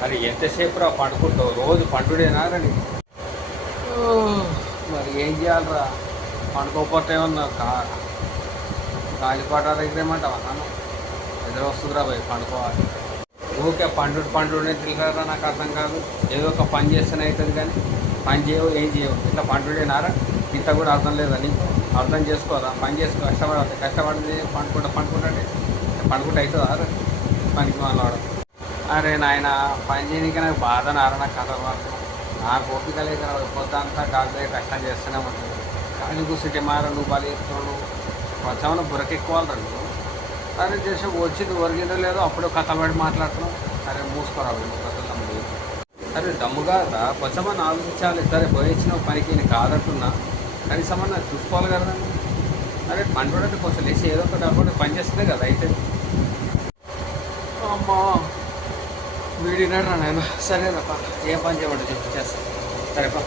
మరి ఎంతసేపు రా పండుకుంటావు? రోజు పండుడేనా రండి. మరి ఏం చేయాలరా? పండుకోకపోతే ఏమన్నా గాలిపాట దగ్గర ఏమంటావా నన్ను? ఎదురు వస్తుందిరా పోయి పండుకోవాలి. ఊరికే పండునే తెలియరా? నాకు అర్థం కాదు. ఏదో ఒక పని చేస్తేనే అవుతుంది కానీ పని చేయవు, ఏం చేయవు. ఇట్లా పండుడేనారా? ఇంత కూడా అర్థం లేదా నీకు? అర్థం చేసుకోరా? పని చేసుకో, కష్టపడింది పండుకుంటే అవుతుందా రా? పనికి మనవాడు. అరే నాయన, పని చేయడానికి నాకు బాధ నారా. నాకు కథ మాత్రం నాకు ఓపిక లేక పొద్దంతా కాదు కష్టం చేస్తూనే ఉంటుంది. కానీ కూర్చుంటే మార నువ్వు బలి చెప్తున్నావు. కొంచెం బురకెక్కువాలి నువ్వు. అరే చేసి వచ్చింది ఒరిగిందో లేదో అప్పుడు కథ పడి మాట్లాడుతున్నావు. అరే మూసుకోరావు నువ్వు కథలు నమ్మి. అరే దమ్ముగా కొంచెమన్నా ఆలోచించాలి. సరే పోయించిన పనికి నేను కాదంటున్నా, కనీసమన్నా చూసుకోవాలి కదా. అరే పండుగ కొంచెం లేచి ఏదో ఒకటి అప్పుడు పని చేస్తుంది కదా అయితే. అమ్మా వీడినాడు రా నాయన. సరేనప్పా, ఏం పని చేయమంటే చెప్పి చేస్తాను. సరేపా.